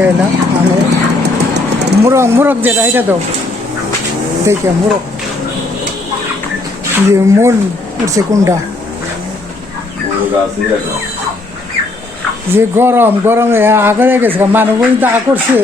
নিকে এলাম আমি মুরগ মুরগ যেটা এটা তো দেখে মুরগ। যে মূল উঠছে কোনটা? যে গরম, গরমে আগরে গেছে মানুষ পর্যন্ত আ করছে।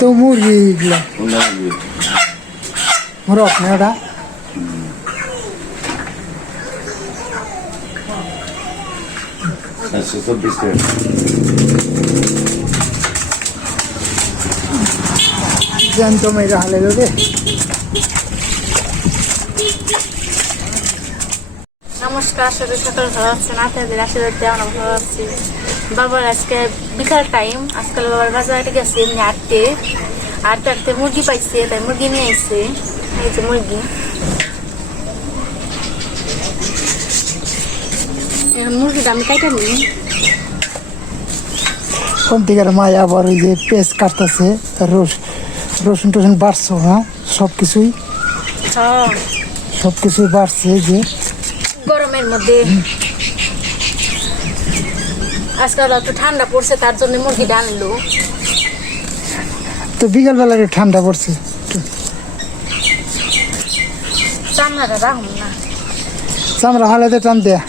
তো মুরগি এগুলো। মুরগ না ওটা চব্বিশ টাকা জ্যান্ত মেয়েরা হালে নমস্কার সাথে সকাল ভালো আছেন? আপনাদের আশীর্বাদে আমরা ভালো আছি। বাবার আজকে বিকাল টাইম আজকাল বাবার বাজারে গেছে এমনি আটতে আটতে আটতে মুরগি পাইছে তাই মুরগি নিয়ে আসছে এই যে মুরগি। এখন মুরগিটা আমি কাইটা নিই। কোন থেকে মায় আবার ওই যে পেস্ট কাটতেছে রস রসুন টসুন বাড়ছো হ্যাঁ? সব কিছুই হ্যাঁ। সব কিছুই বাড়ছে যে। গরমের মধ্যে। আজকাল একটু ঠান্ডা পড়ছে তার জন্য মুরগিটা আনলো তো বিকালবেলা একটু ঠান্ডা পড়ছে চামড়াটা রাখুন না। চামড়া হালাতে টান দেয়া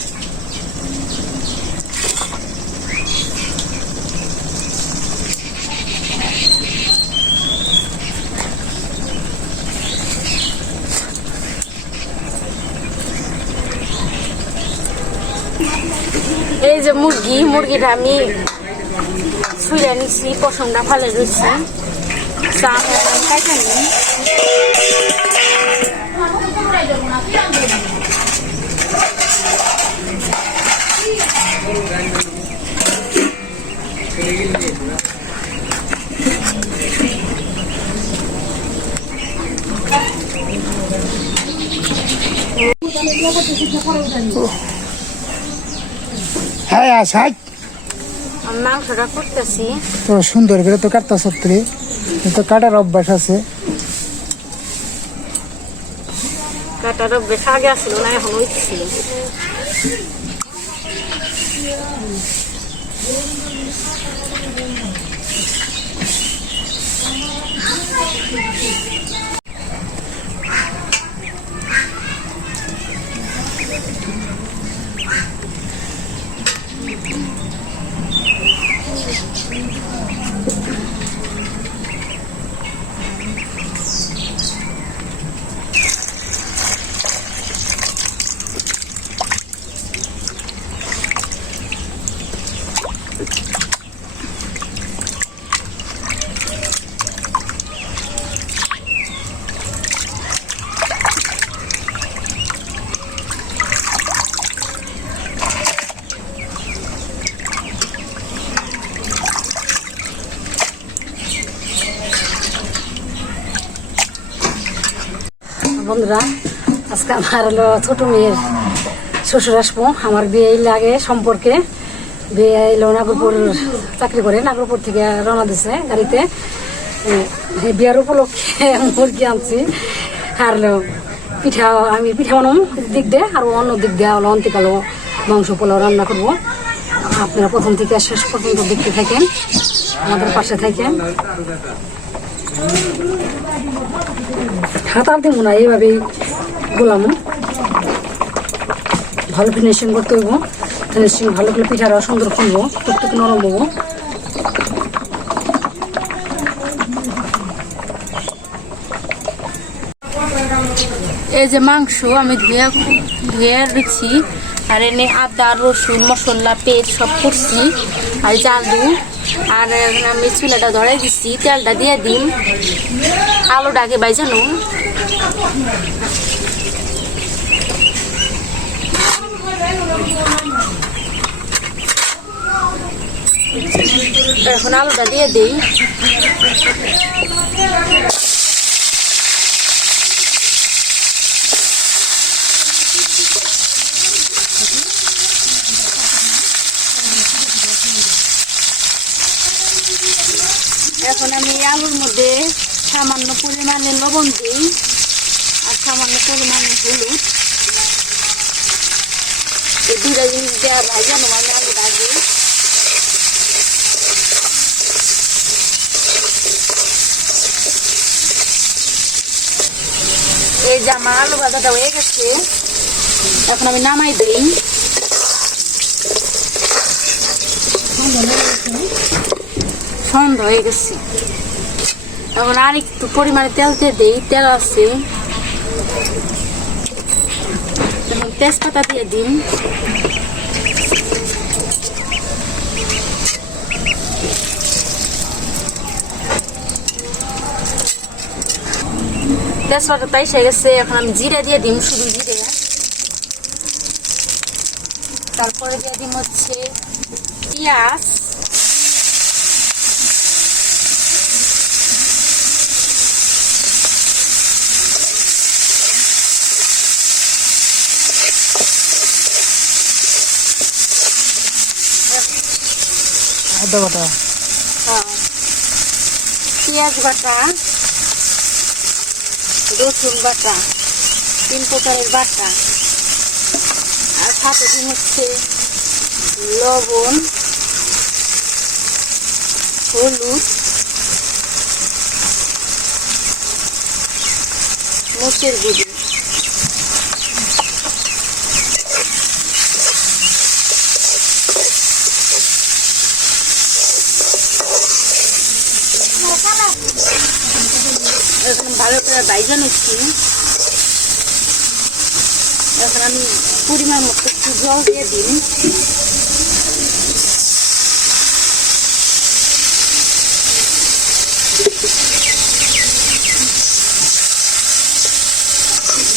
এই যে মুরগি মুরগিটা আমি ছুঁড়ে নিচ্ছি পশমটা ভালো রয়েছে চা আমি খাইতে নি হ্যাঁ আমি মাংসটা করতেছি। তো সুন্দর করে তো কাটতা সত্যি তো কাটার অভ্যাস আছে। কাটার অভ্যাস আগে আসলো না এখন উঠছি বন্ধুরা আজকে আমার হলো ছোট মেয়ের শ্বশুর আসব। আমার বিয়ে লাগে সম্পর্কে। বিয়ে নাগরপুর চাকরি করে নাগরপুর থেকে রওনা দিছে গাড়িতে। বিয়ার উপলক্ষে মুরগি আনছি। আর পিঠা, আমি পিঠা বানাম দিক দিয়ে, আর অন্য দিক দিয়ে হলো অন্তিকালো মাংস পোলাও রান্না করব। আপনারা প্রথম থেকে শেষ পর্যন্ত দেখতে থাকেন, আমাদের পাশে থাকেন। হাতার দিব না, এইভাবেই গোলাম। ভালো ফিনিশিং করতে হইব। ফিনিশিং ভালো করে পিঠাটা সুন্দর খুলবো টুকটুক নরম হব। এই যে মাংস আমি ধুয়ে ধুয়ে রেখেছি আর এনে আদা, রসুন, মশলা, পেঁয়াজ সব করছি, আর জালু আর আমি চুলাটা ধরাই দিচ্ছি, তেলটা দিয়ে দিন আলুটা আগে বাইজানো এখন আলুটা দিয়ে দিই। এখন আমি আলুর মধ্যে সামান্য পরিমাণে লবণ দিই, আর সামান্য পরিমাণে হলুদ। এই দুটা জিনিস এই যে আমার আলু ভাজাটা হয়ে গেছে এখন আমি নামাই দিই সন্ধ হয়ে গেছে এখন আর একটু পরিমাণে তেল দিয়ে দিই তেল আছে তেজপাতা দিয়ে দিন তেজপাতা তাই সে গেছে, এখন আমি জিরে দিয়ে দিম শুধু জিরে। তারপরে দিয়ে দিম হচ্ছে পেঁয়াজ। আদা বাটা হ্যাঁ। পেঁয়াজ বাটা, রসুন বাটা, তিন প্রকারের বাটা, আর সাথে দিন হচ্ছে লবণ, হলুদ, মরিচের গুঁড়ি এখন ভালো করে বাইজা নিচ্ছি। এখন আমি পরিমাণ মতো একটু জল দিয়ে দিন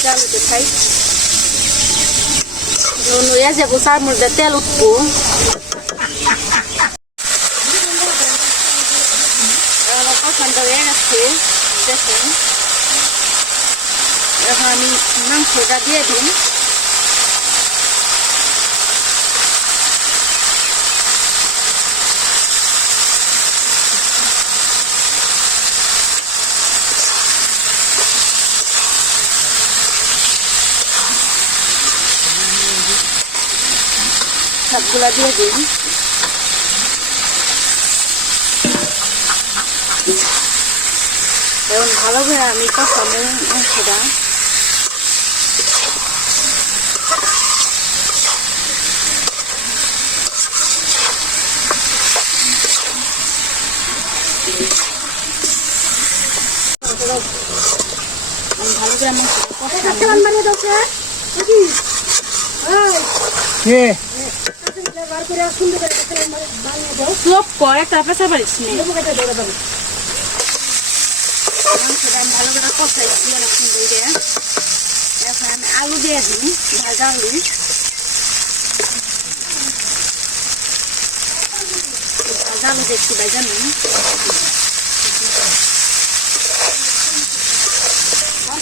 ডালুতে খাই। নয়া যাব, চার মধ্যে তেল উঠবো আমার পছন্দ হয়ে গেছে দেখুন এখন আমি মাংসটা দিয়ে দিন সবগুলা দিয়ে দিন এখন ভালো করে আমি কষাবো মাংসটা আমি ভালো করে মাংসটা কষাবো কে চোপ করে তারপর পারিস নি মাংসটা আমি ভালো করে কষাইছি অনেকক্ষণ ধরে এখন আমি আলু দিয়ে দিই ভাজা আলু ভাজা দেখছি ভাজা নিন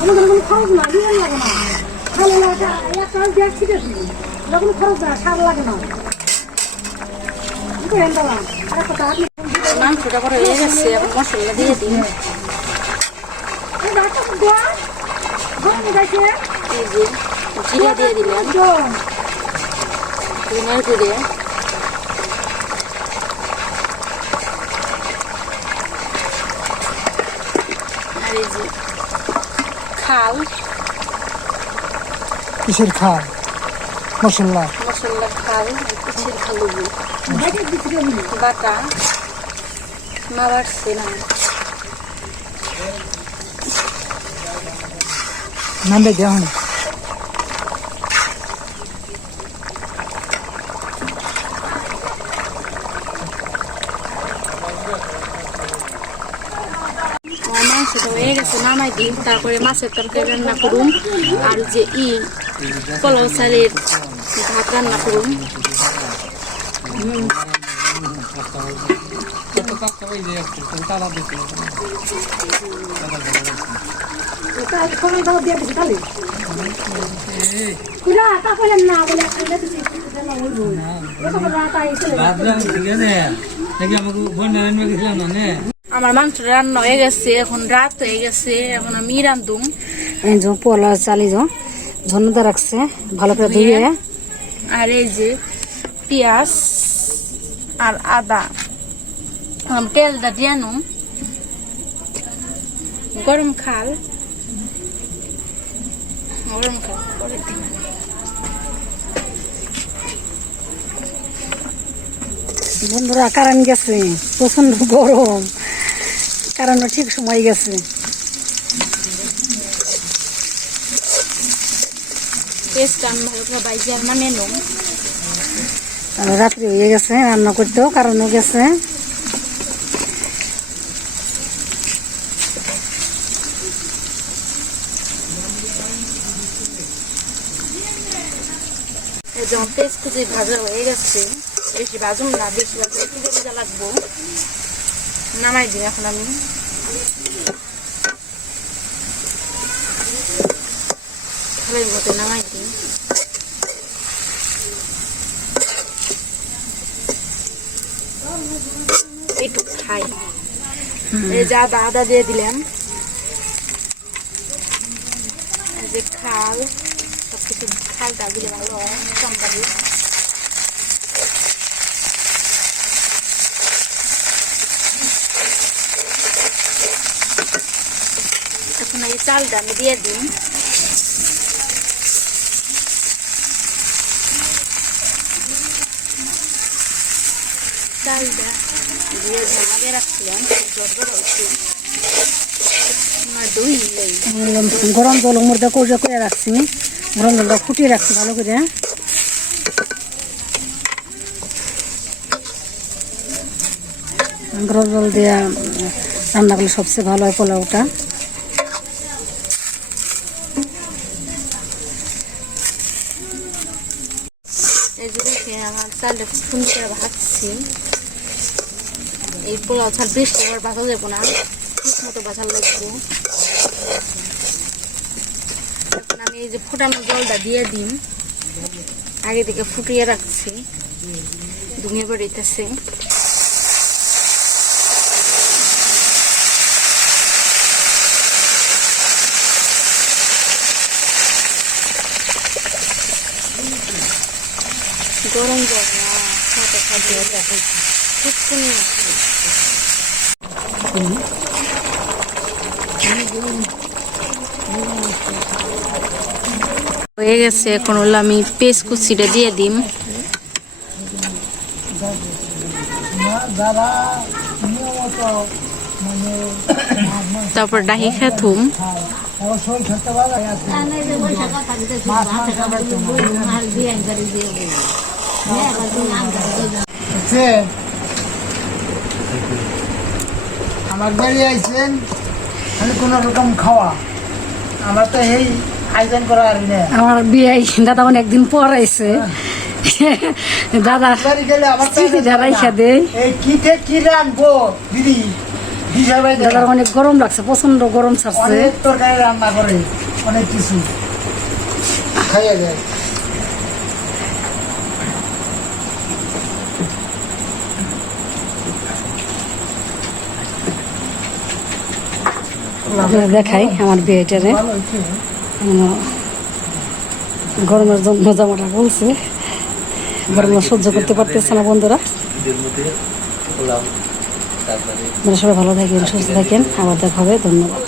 আমাদের কোনো খরচ না দিয়ে লাগে না ভালো লাগে একটা ব্যাগ ছিটেছি কোনো খরচ না সার লাগে না মাংসটা করে হয়ে গেছে এখন মশলা দিয়ে দিন জিরা দিয়ে দিলাম। ধনের গুঁড়ে আর এই যে খাল। কিসের খাল? মশলা মশলা খাল কিসের খাল বাটা। মা বাড়ছে না নামবে দেওয়া হয় আমার মাংসটা হয়ে গেছে নামাই দিন তারপরে মাছের তরকারি রান্না করুন আর যে ই পোলাও চালের ভাত রান্না করুন খবর দাও দিয়ে দিছি তাহলে কুলা তা কইলেন না আমার মাংস রান্না হয়ে গেছে এখন রাত হয়ে গেছে এখন আমি রান্ধুম যে পোলা চালি যে ঝর্ণাদা রাখছে ভালো করে ধুয়ে। আর এই যে পেঁয়াজ আর আদা। আমি তেলটা দিয়ে নুম গরম খাল। গরম খাল বন্ধুরা কারেন্ট গেছে প্রচণ্ড গরম। কারেন্ট ঠিক সময় গেছে মানে রাত্রি হয়ে গেছে রান্না করতেও কারণও গেছে যখন পেস্ট কুচি ভাজা হয়ে গেছে বেশি ভাজুম না বেশি ভাজা একটু ভেজা লাগবো নামাই দিন এখন আমি। মতো নামাই একটু খাই। এই যে আদা আদা দিয়ে দিলাম। যে খাল সবকিছু খালটা দিলে ভালো হয় চমকা দিয়ে এখন এই চালটা আমি দিয়ে দিই। চালটা দিয়ে গরম জল মধ্যে করে করে রাখছি গরম জলটা ফুটিয়ে রাখছি ভালো করে। গরম জল দিয়ে রান্না করলে সবচেয়ে ভালো হয় পোলাওটা। করে ভাজছি এই পোলাও বেশি আবার বাঁচা যাব না, ঠিক মতো এখন আমি এই যে ফোটানো জলটা দিয়ে দিন আগে থেকে ফুটিয়ে রাখছি। ধুমিয়ে বেড়িতেছে গরম জল না সাথে সাথে ফুটকুনি হয়ে গেছে এখন হলো আমি পেস্ট কুচিটা দিয়ে দিম। তারপর ডাহি খেতুম থাকতে বুঝছেন? আমার বাড়ি আইছেন আমি কোনো রকম খাওয়া। আমার তো এই আয়োজন করা আর না আমার বিয়ে দাদা অনেকদিন পর আইছে। দাদা রাইখা দেয় কিতে কি রাখব দিদি? দাদার অনেক গরম লাগছে প্রচণ্ড গরম ছাড়ছে। অনেক তরকারি রান্না করে অনেক কিছু। খাইয়ে দেয়। দেখাই আমার বিয়েটারে। গরমের জন্য জামাটা বলছে। গরম সহ্য করতে পারতেছে না বন্ধুরা। সবাই ভালো থাকেন, সুস্থ থাকেন। আবার দেখা হবে, ধন্যবাদ।